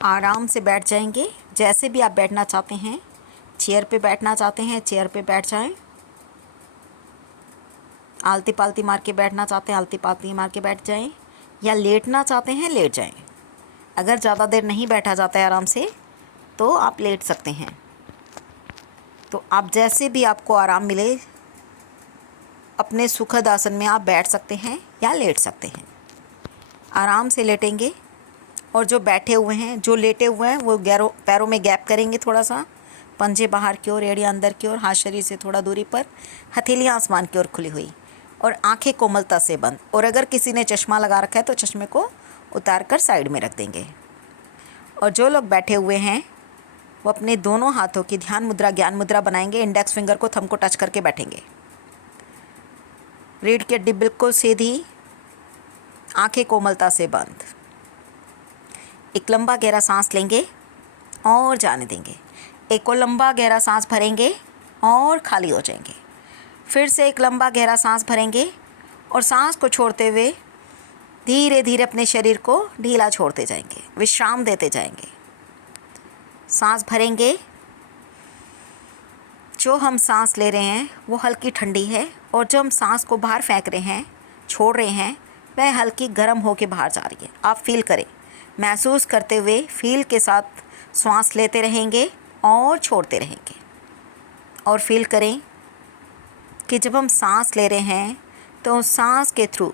आराम से बैठ जाएंगे। जैसे भी आप बैठना चाहते हैं, चेयर पे बैठना चाहते हैं चेयर पे बैठ जाएं, आलती पालती मार के बैठना चाहते हैं आलती पालती मार के बैठ जाएं, या लेटना चाहते हैं लेट जाएं। अगर ज़्यादा देर नहीं बैठा जाता है आराम से तो आप लेट सकते हैं। तो आप जैसे भी आपको आराम मिले अपने सुखद आसन में आप बैठ सकते हैं या लेट सकते हैं। आराम से लेटेंगे और जो बैठे हुए हैं, जो लेटे हुए हैं, वो पैरों में गैप करेंगे थोड़ा सा, पंजे बाहर की ओर, एड़ियाँ अंदर की ओर, हाथ शरीर से थोड़ा दूरी पर, हथेलियाँ आसमान की ओर खुली हुई और आंखें कोमलता से बंद। और अगर किसी ने चश्मा लगा रखा है तो चश्मे को उतार कर साइड में रख देंगे। और जो लोग बैठे हुए हैं वो अपने दोनों हाथों की ध्यान मुद्रा, ज्ञान मुद्रा बनाएंगे। इंडेक्स फिंगर को थंब को टच करके बैठेंगे। रीढ़ की हड्डी बिल्कुल सीधी, आंखें कोमलता से बंद। एक लंबा गहरा सांस लेंगे और जाने देंगे। एक और लंबा गहरा सांस भरेंगे और खाली हो जाएंगे। फिर से एक लंबा गहरा सांस भरेंगे और सांस को छोड़ते हुए धीरे धीरे अपने शरीर को ढीला छोड़ते जाएंगे, विश्राम देते जाएंगे। सांस भरेंगे, जो हम सांस ले रहे हैं वो हल्की ठंडी है और जो हम सांस को बाहर फेंक रहे हैं, छोड़ रहे हैं, वह हल्की गर्म होके बाहर जा रही है। आप फील करें, महसूस करते हुए फील के साथ सांस लेते रहेंगे और छोड़ते रहेंगे। और फील करें कि जब हम सांस ले रहे हैं तो उस सांस के थ्रू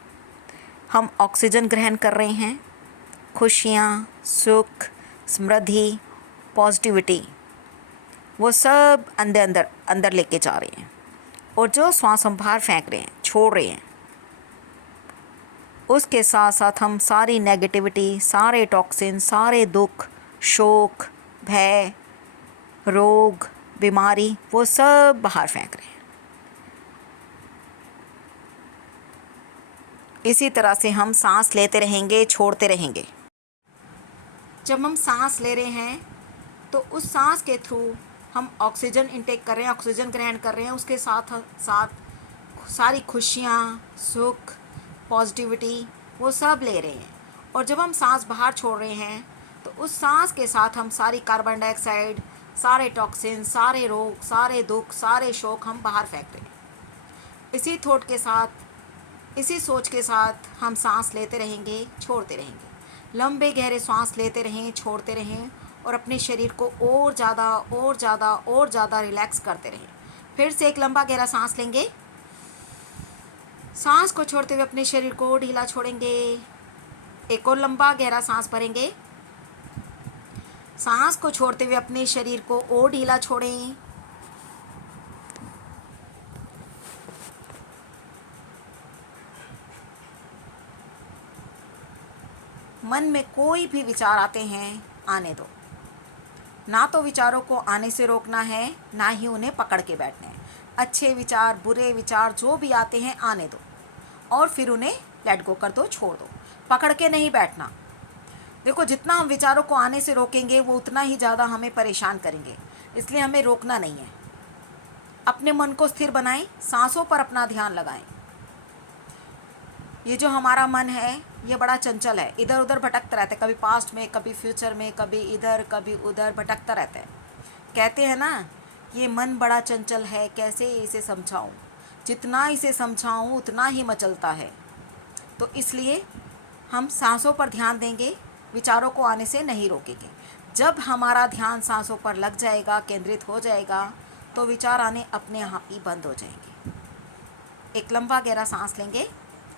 हम ऑक्सीजन ग्रहण कर रहे हैं। खुशियाँ, सुख, समृद्धि, पॉजिटिविटी, वो सब अंदर लेके जा रहे हैं। और जो सांस हम बाहर फेंक रहे हैं, छोड़ रहे हैं, उसके साथ साथ हम सारी नेगेटिविटी, सारे टॉक्सिन, सारे दुख, शोक, भय, रोग, बीमारी, वो सब बाहर फेंक रहे हैं। इसी तरह से हम सांस लेते रहेंगे, छोड़ते रहेंगे। जब हम सांस ले रहे हैं तो उस सांस के थ्रू हम ऑक्सीजन इंटेक कर रहे हैं, ऑक्सीजन ग्रहण कर रहे हैं। उसके साथ साथ सारी खुशियाँ, सुख, पॉजिटिविटी, वो सब ले रहे हैं। और जब हम सांस बाहर छोड़ रहे हैं तो उस सांस के साथ हम सारी कार्बन डाइऑक्साइड, सारे टॉक्सिन, सारे रोग, सारे दुख, सारे शोक हम बाहर फेंक रहे हैं। इसी थॉट के साथ, इसी सोच के साथ हम सांस लेते रहेंगे, छोड़ते रहेंगे। लंबे गहरे सांस लेते रहें, छोड़ते रहें और अपने शरीर को और ज़्यादा और ज़्यादा और ज़्यादा रिलैक्स करते रहें। फिर से एक लंबा गहरा सांस लेंगे, सांस को छोड़ते हुए अपने शरीर को ढीला छोड़ेंगे। एक और लंबा गहरा सांस भरेंगे, सांस को छोड़ते हुए अपने शरीर को और ढीला छोड़ें। मन में कोई भी विचार आते हैं, आने दो। ना तो विचारों को आने से रोकना है, ना ही उन्हें पकड़ के बैठना है। अच्छे विचार, बुरे विचार जो भी आते हैं, आने दो और फिर उन्हें लेट गो कर दो, छोड़ दो। पकड़ के नहीं बैठना। देखो, जितना हम विचारों को आने से रोकेंगे वो उतना ही ज़्यादा हमें परेशान करेंगे। इसलिए हमें रोकना नहीं है। अपने मन को स्थिर बनाएं, सांसों पर अपना ध्यान लगाएं। ये जो हमारा मन है ये बड़ा चंचल है, इधर उधर भटकता रहता है, कभी पास्ट में, कभी फ्यूचर में, कभी इधर कभी उधर भटकता रहता है। कहते हैं ना, ये मन बड़ा चंचल है, कैसे इसे समझाऊं, जितना इसे समझाऊं उतना ही मचलता है। तो इसलिए हम सांसों पर ध्यान देंगे, विचारों को आने से नहीं रोकेंगे। जब हमारा ध्यान सांसों पर लग जाएगा, केंद्रित हो जाएगा, तो विचार आने अपने आप ही बंद हो जाएंगे। एक लंबा गहरा सांस लेंगे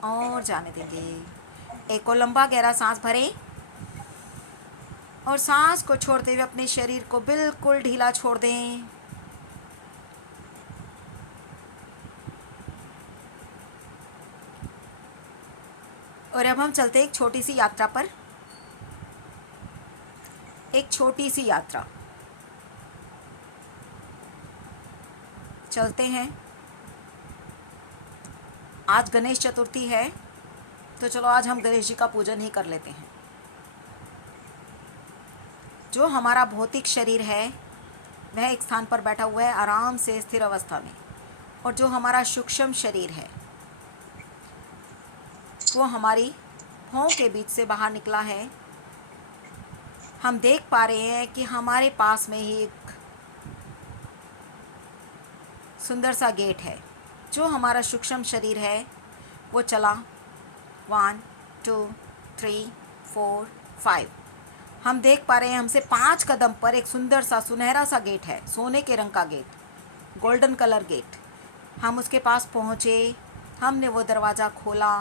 और जाने देंगे। एक और लंबा गहरा सांस भरें और सांस को छोड़ते हुए अपने शरीर को बिल्कुल ढीला छोड़ दें। और अब हम चलते हैं एक छोटी सी यात्रा पर। एक छोटी सी यात्रा चलते हैं। आज गणेश चतुर्थी है तो चलो आज हम गणेश जी का पूजन ही कर लेते हैं। जो हमारा भौतिक शरीर है वह एक स्थान पर बैठा हुआ है आराम से स्थिर अवस्था में, और जो हमारा सूक्ष्म शरीर है वो हमारी भौं के बीच से बाहर निकला है हम देख पा रहे हैं कि हमारे पास में ही एक सुंदर सा गेट है। जो हमारा सूक्ष्म शरीर है वो चला 1 2 3 4 5। हम देख पा रहे हैं हमसे 5 कदम पर एक सुंदर सा सुनहरा सा गेट है, सोने के रंग का गेट, गोल्डन कलर गेट। हम उसके पास पहुँचे, हमने वो दरवाज़ा खोला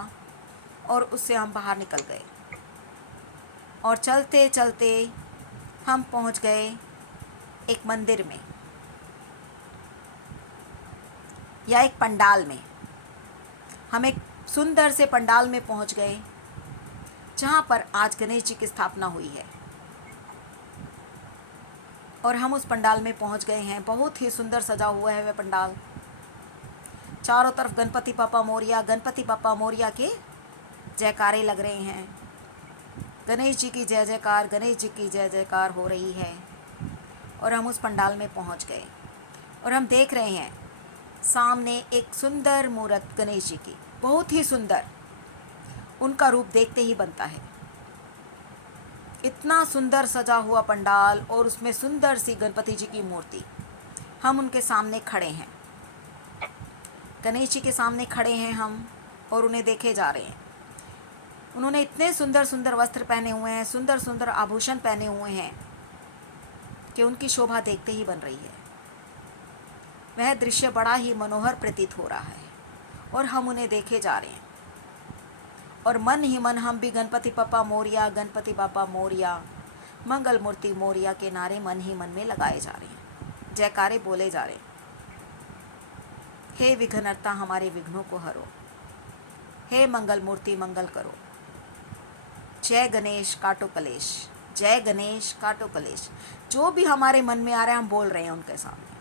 और उससे हम बाहर निकल गए और चलते चलते हम पहुँच गए एक मंदिर में या एक पंडाल में। हम एक सुंदर से पंडाल में पहुँच गए जहाँ पर आज गणेश जी की स्थापना हुई है। और हम उस पंडाल में पहुँच गए हैं। बहुत ही सुंदर सजा हुआ है वह पंडाल। चारों तरफ गणपति पापा मोरिया के जयकारे लग रहे हैं। गणेश जी की जय जयकार, गणेश जी की जय जयकार हो रही है। और हम उस पंडाल में पहुंच गए और हम देख रहे हैं सामने एक सुंदर मूर्त गणेश जी की, बहुत ही सुंदर। उनका रूप देखते ही बनता है। इतना सुंदर सजा हुआ पंडाल और उसमें सुंदर सी गणपति जी की मूर्ति। हम उनके सामने खड़े हैं, गणेश जी के सामने खड़े हैं हम और उन्हें देखे जा रहे हैं। उन्होंने इतने सुंदर सुंदर वस्त्र पहने हुए हैं, सुंदर सुंदर आभूषण पहने हुए हैं कि उनकी शोभा देखते ही बन रही है। वह दृश्य बड़ा ही मनोहर प्रतीत हो रहा है और हम उन्हें देखे जा रहे हैं। और मन ही मन हम भी गणपति पापा मोरिया, गणपति पापा मोरिया, मंगल मूर्ति मोरिया के नारे मन ही मन में लगाए जा रहे हैं, जयकारे बोले जा रहे हैं। हे विघ्नहर्ता हमारे विघ्नों को हरो, हे मंगल मूर्ति मंगल करो, जय गणेश काटो कलेश, जय गणेश काटो कलेश। जो भी हमारे मन में आ रहा है हम बोल रहे हैं उनके सामने।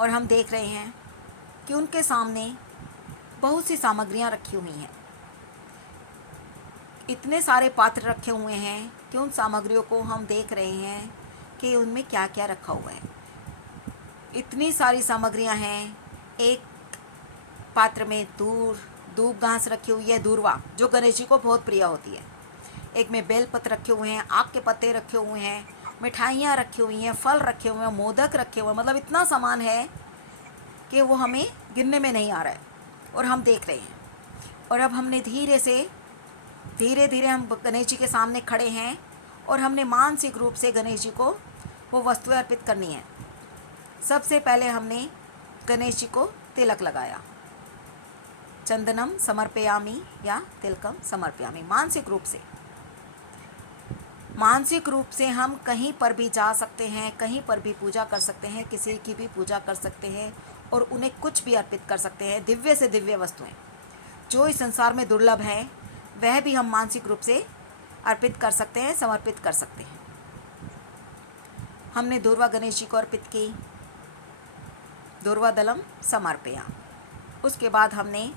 और हम देख रहे हैं कि उनके सामने बहुत सी सामग्रियां रखी हुई हैं। इतने सारे पात्र रखे हुए हैं कि उन सामग्रियों को हम देख रहे हैं कि उनमें क्या क्या रखा हुआ है। इतनी सारी सामग्रियां हैं। एक पात्र में दूब घास रखी हुई है, दूर्वा, जो गणेश जी को बहुत प्रिय होती है। एक में बेलपत्र रखे हुए हैं, आक के पत्ते रखे हुए हैं, मिठाइयाँ रखी हुई हैं, फल रखे हुए हैं, मोदक रखे हुए हैं। मतलब इतना सामान है कि वो हमें गिनने में नहीं आ रहा है और हम देख रहे हैं। और अब हमने धीरे धीरे हम गणेश जी के सामने खड़े हैं और हमने मानसिक रूप से गणेश जी को वो वस्तुएं अर्पित करनी है। सबसे पहले हमने गणेश जी को तिलक लगाया, चंदनम समर्पयामी या तिलकम समर्पयामी। मानसिक रूप से हम कहीं पर भी जा सकते हैं, कहीं पर भी पूजा कर सकते हैं, किसी की भी पूजा कर सकते हैं और उन्हें कुछ भी अर्पित कर सकते हैं। दिव्य से दिव्य वस्तुएं जो इस संसार में दुर्लभ हैं वह भी हम मानसिक रूप से अर्पित कर सकते हैं, समर्पित कर सकते हैं। हमने दूर्वा गणेश जी को अर्पित की, दूर्वा दलम समर्पया। उसके बाद हमने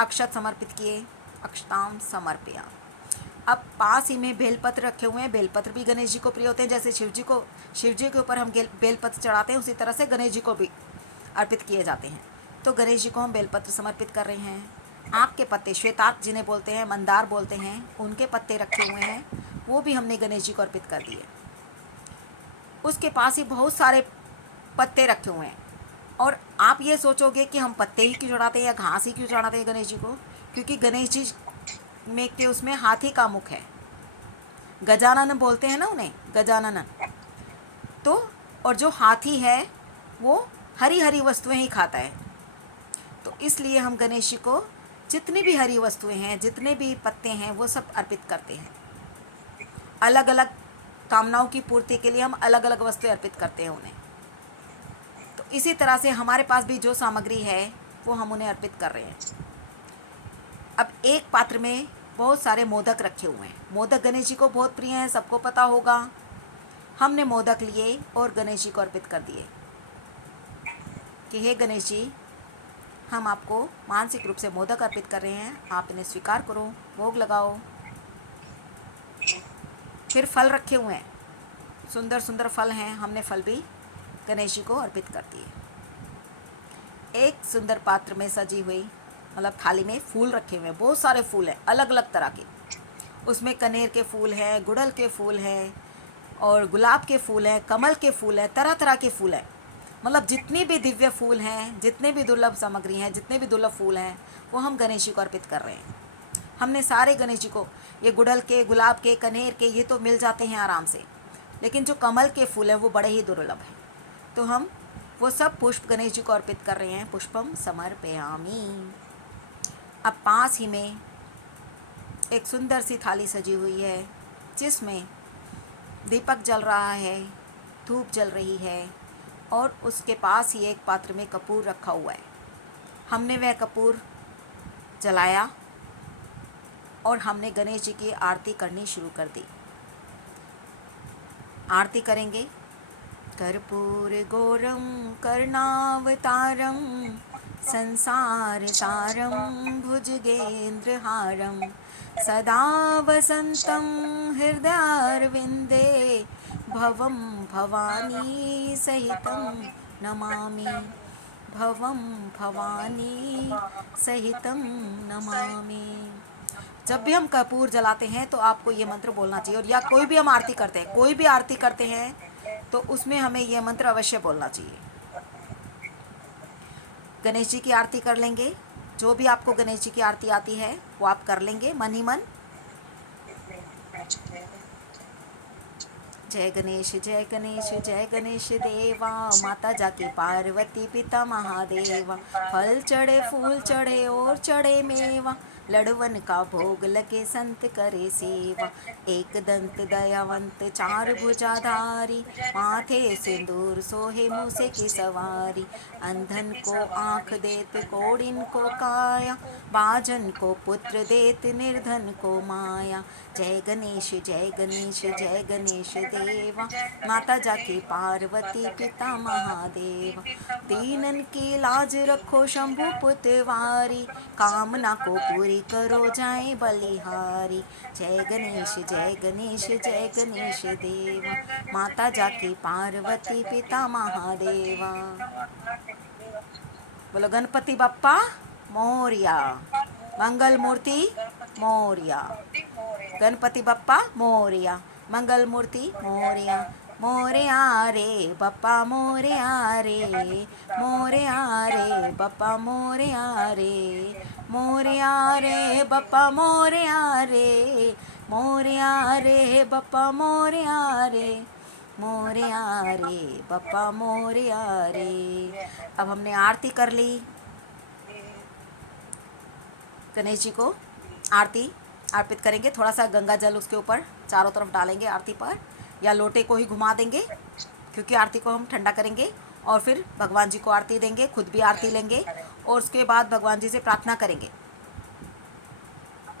अक्षत समर्पित किए, अक्षताम समर्पया। अब पास ही में बेलपत्र रखे हुए हैं। बेलपत्र भी गणेश जी को प्रिय होते हैं। जैसे शिव जी के ऊपर हम बेलपत्र चढ़ाते हैं, उसी तरह से गणेश जी को भी अर्पित किए जाते हैं। तो गणेश जी को हम बेलपत्र समर्पित कर रहे हैं। आक के पत्ते, श्वेतार्क जिन्हें बोलते हैं, मंदार बोलते हैं, उनके पत्ते रखे हुए हैं, वो भी हमने गणेश जी को अर्पित कर दिए। उसके पास ही बहुत सारे पत्ते रखे हुए हैं। और आप ये सोचोगे कि हम पत्ते ही क्यों चढ़ाते हैं या घास ही क्यों चढ़ाते हैं गणेश जी को? क्योंकि गणेश जी में के उसमें हाथी का मुख है, गजानन बोलते हैं ना उन्हें, गजानन। तो और जो हाथी है वो हरी हरी वस्तुएं ही खाता है। तो इसलिए हम गणेश जी को जितनी भी हरी वस्तुएं हैं, जितने भी पत्ते हैं, वो सब अर्पित करते हैं। अलग अलग कामनाओं की पूर्ति के लिए हम अलग अलग वस्तुएं अर्पित करते हैं उन्हें। तो इसी तरह से हमारे पास भी जो सामग्री है वो हम उन्हें अर्पित कर रहे हैं। अब एक पात्र में बहुत सारे मोदक रखे हुए हैं। मोदक गणेश जी को बहुत प्रिय हैं, सबको पता होगा। हमने मोदक लिए और गणेश जी को अर्पित कर दिए कि हे गणेश जी, हम आपको मानसिक रूप से मोदक अर्पित कर रहे हैं, आप इन्हें स्वीकार करो, भोग लगाओ। फिर फल रखे हुए हैं, सुंदर सुंदर फल हैं, हमने फल भी गणेश जी को अर्पित कर दिए। एक सुंदर पात्र में सजी हुई, मतलब थाली में फूल रखे हुए हैं, बहुत सारे फूल हैं अलग अलग तरह के, उसमें कनेर के फूल हैं, गुड़हल के फूल हैं और गुलाब के फूल हैं, कमल के फूल हैं, तरह तरह के फूल हैं। मतलब जितनी भी दिव्य फूल हैं, जितने भी दुर्लभ सामग्री हैं, जितने भी दुर्लभ फूल हैं, वो हम गणेश जी को अर्पित कर रहे हैं। हमने सारे गणेश जी को, ये गुड़हल के, गुलाब के, कनेर के, ये तो मिल जाते हैं आराम से, लेकिन जो कमल के फूल हैं वो बड़े ही दुर्लभ हैं। तो हम वो सब पुष्प गणेश जी को अर्पित कर रहे हैं। पुष्पम समर्पयामि। अब पास ही में एक सुंदर सी थाली सजी हुई है, जिसमें दीपक जल रहा है, धूप जल रही है और उसके पास ही एक पात्र में कपूर रखा हुआ है। हमने वह कपूर जलाया और हमने गणेश जी की आरती करनी शुरू कर दी। आरती करेंगे। कर्पूर गौरम करुणावतारम संसार सारम भुजगेंद्रहारम सदा वसंतं हृदयारविंदे भवं भवानी सहितं नमामि। भवं भवानी सहितं नमामि। जब भी हम कपूर जलाते हैं तो आपको ये मंत्र बोलना चाहिए, और या कोई भी हम आरती करते हैं, कोई भी आरती करते हैं तो उसमें हमें ये मंत्र अवश्य बोलना चाहिए। गणेश जी की आरती कर लेंगे। जो भी आपको गणेश जी की आरती आती है वो आप कर लेंगे मन ही मन। जय गणेश जय गणेश जय गणेश देवा, माता जाकी पार्वती पिता महादेवा। फल चढ़े फूल चढ़े और चढ़े मेवा, लड़वन का भोग लगे संत करे सेवा। एक दंत दयावंत चार भुजाधारी, माथे सिंदूर सोहे मूसे की सवारी। अंधन को आँख देत कोड़िन को काया, बाजन को पुत्र देत निर्धन को माया। जय गणेश जय गणेश जय गणेश देवा, माता जाकी पार्वती पिता महादेवा। दीनन की लाज रखो शंभु पुतवारी, कामना को पूरी करो जाए बलिहारी। जय गणेश जय गणेश जय गणेश देवा, माता जाकी पार्वती पिता महादेवा। बोलो गणपति बप्पा मोरिया, मंगल मूर्ति मोरिया। गणपति बप्पा मोरिया, मंगल मूर्ति मोरिया। मोरिया रे बप्पा मोरिया रे, मोरिया रे बप्पा मोरिया रे। मोरिया रे बप्पा मोरिया रे, मोरिया रे बप्पा मोरिया रे। मोरिया रे बप्पा मोरिया रे। अब हमने आरती कर ली। गणेश जी को आरती अर्पित करेंगे। थोड़ा सा गंगा जल उसके ऊपर चारों तरफ डालेंगे आरती पर, या लोटे को ही घुमा देंगे, क्योंकि आरती को हम ठंडा करेंगे। और फिर भगवान जी को आरती देंगे, खुद भी आरती लेंगे और उसके बाद भगवान जी से प्रार्थना करेंगे।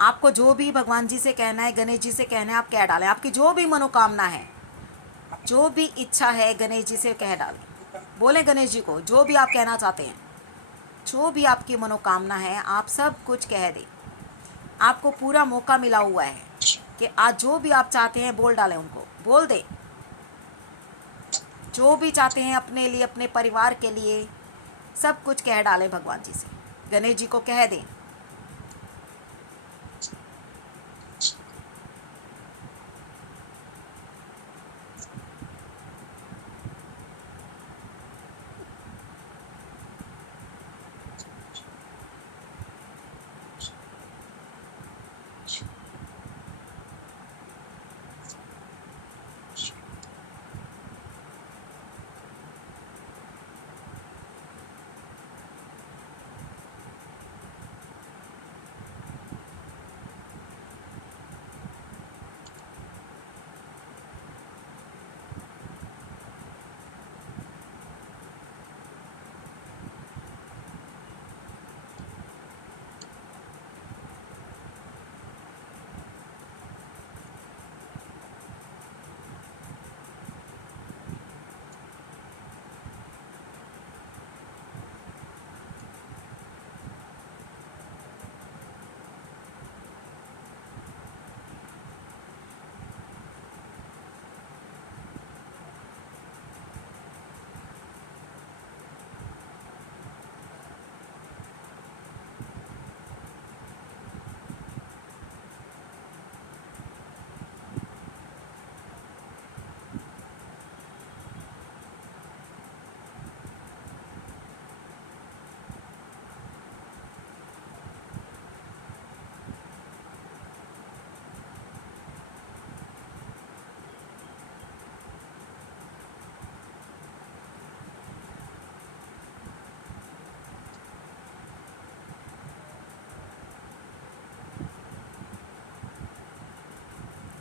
आपको जो भी भगवान जी से कहना है, गणेश जी से कहना है, आप कह डालें। आपकी जो भी मनोकामना है, जो भी इच्छा है, गणेश जी से कह डालें। बोले गणेश जी को जो भी आप कहना चाहते हैं, जो भी आपकी मनोकामना है, आप सब कुछ कह दें। आपको पूरा मौका मिला हुआ है कि आज जो भी आप चाहते हैं बोल डालें, उनको बोल दें। जो भी चाहते हैं अपने लिए, अपने परिवार के लिए, सब कुछ कह डालें भगवान जी से, गणेश जी को कह दें।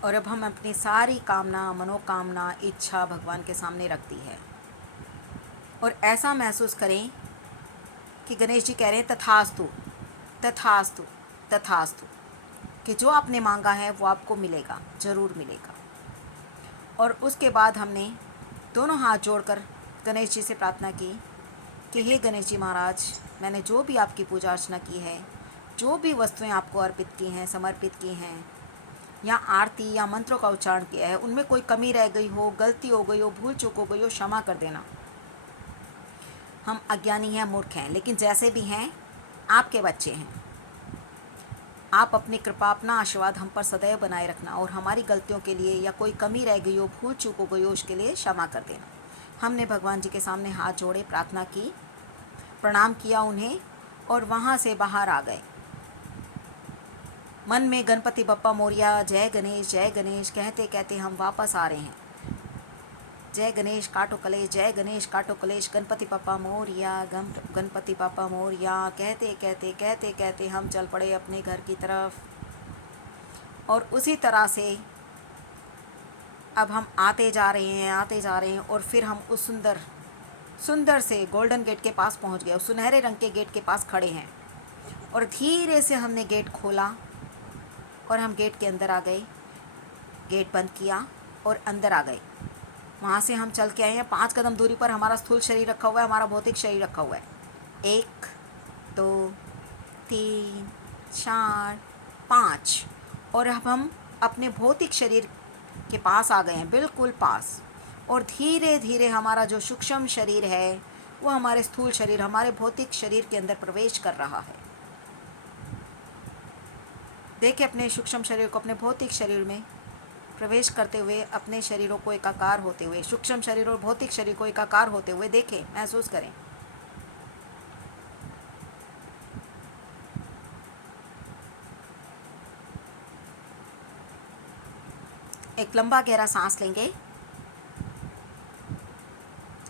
और अब हम अपनी सारी कामना, मनोकामना, इच्छा भगवान के सामने रख दी है। और ऐसा महसूस करें कि गणेश जी कह रहे हैं तथास्तु, तथास्तु, तथास्तु, कि जो आपने मांगा है वो आपको मिलेगा, ज़रूर मिलेगा। और उसके बाद हमने दोनों हाथ जोड़कर गणेश जी से प्रार्थना की कि हे गणेश जी महाराज, मैंने जो भी आपकी पूजा अर्चना की है, जो भी वस्तुएं आपको अर्पित की हैं, समर्पित की हैं, या आरती या मंत्रों का उच्चारण किया है, उनमें कोई कमी रह गई हो, गलती हो गई हो, भूल चूक हो गई हो, क्षमा कर देना। हम अज्ञानी हैं, मूर्ख हैं, लेकिन जैसे भी हैं आपके बच्चे हैं। आप अपनी कृपा, अपना आशीर्वाद हम पर सदैव बनाए रखना, और हमारी गलतियों के लिए या कोई कमी रह गई हो, भूल चूक हो गई हो, उसके लिए क्षमा कर देना। हमने भगवान जी के सामने हाथ जोड़े, प्रार्थना की, प्रणाम किया उन्हें, और वहाँ से बाहर आ गए। मन में गणपति बप्पा मोरिया, जय गणेश कहते कहते हम वापस आ रहे हैं। जय गणेश काटो कलेश, जय गणेश काटो कलेश, गणपति पापा मोरिया, गणपति पापा मोरिया कहते कहते कहते कहते हम चल पड़े अपने घर की तरफ। और उसी तरह से अब हम आते जा रहे हैं, आते जा रहे हैं, और फिर हम उस सुंदर सुंदर से गोल्डन गेट के पास पहुंच गए। उस सुनहरे रंग के गेट के पास खड़े हैं, और धीरे से हमने गेट खोला और हम गेट के अंदर आ गए। गेट बंद किया और अंदर आ गए। वहाँ से हम चल के आए हैं। 5 कदम दूरी पर हमारा स्थूल शरीर रखा हुआ है, हमारा भौतिक शरीर रखा हुआ है। 1 2 3 4 5, और अब हम अपने भौतिक शरीर के पास आ गए हैं, बिल्कुल पास। और धीरे धीरे हमारा जो सूक्ष्म शरीर है वो हमारे स्थूल शरीर, हमारे भौतिक शरीर के अंदर प्रवेश कर रहा है। देखिए अपने सूक्ष्म शरीर को अपने भौतिक शरीर में प्रवेश करते हुए, अपने शरीरों को एकाकार होते हुए, सूक्ष्म शरीर और भौतिक शरीर को एकाकार होते हुए देखें, महसूस करें। एक लंबा गहरा सांस लेंगे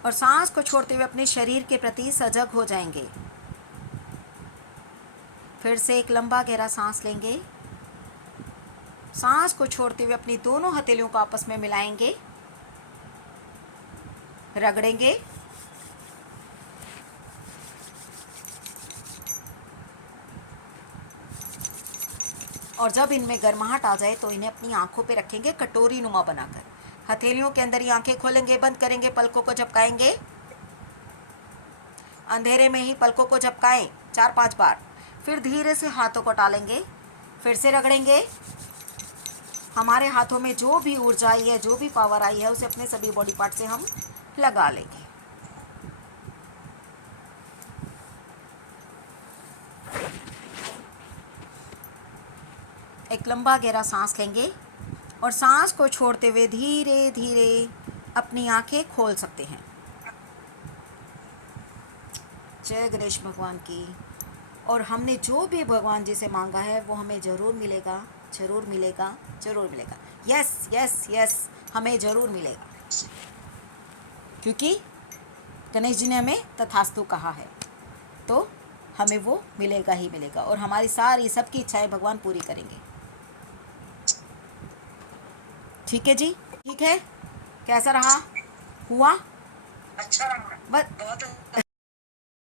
और सांस को छोड़ते हुए अपने शरीर के प्रति सजग हो जाएंगे। फिर से एक लंबा गहरा सांस लेंगे। सांस को छोड़ते हुए अपनी दोनों हथेलियों को आपस में मिलाएंगे, रगड़ेंगे, और जब इनमें गर्माहट आ जाए तो इन्हें अपनी आंखों पे रखेंगे कटोरी नुमा बनाकर। हथेलियों के अंदर ही आंखें खोलेंगे, बंद करेंगे, पलकों को झपकाएंगे। अंधेरे में ही पलकों को झपकाएं 4-5 बार। फिर धीरे से हाथों को टालेंगे, फिर से रगड़ेंगे। हमारे हाथों में जो भी ऊर्जा आई है, जो भी पावर आई है, उसे अपने सभी बॉडी पार्ट से हम लगा लेंगे। एक लंबा गहरा सांस लेंगे और सांस को छोड़ते हुए धीरे धीरे अपनी आंखें खोल सकते हैं। जय गणेश भगवान की। और हमने जो भी भगवान जी से मांगा है वो हमें ज़रूर मिलेगा, ज़रूर मिलेगा, ज़रूर मिलेगा। यस यस यस, हमें ज़रूर मिलेगा, क्योंकि गणेश जी ने हमें तथास्तु कहा है, तो हमें वो मिलेगा ही मिलेगा। और हमारी सारी सबकी इच्छाएं भगवान पूरी करेंगे। ठीक है जी, ठीक है। कैसा रहा? हुआ? अच्छा रहा, बस बहुत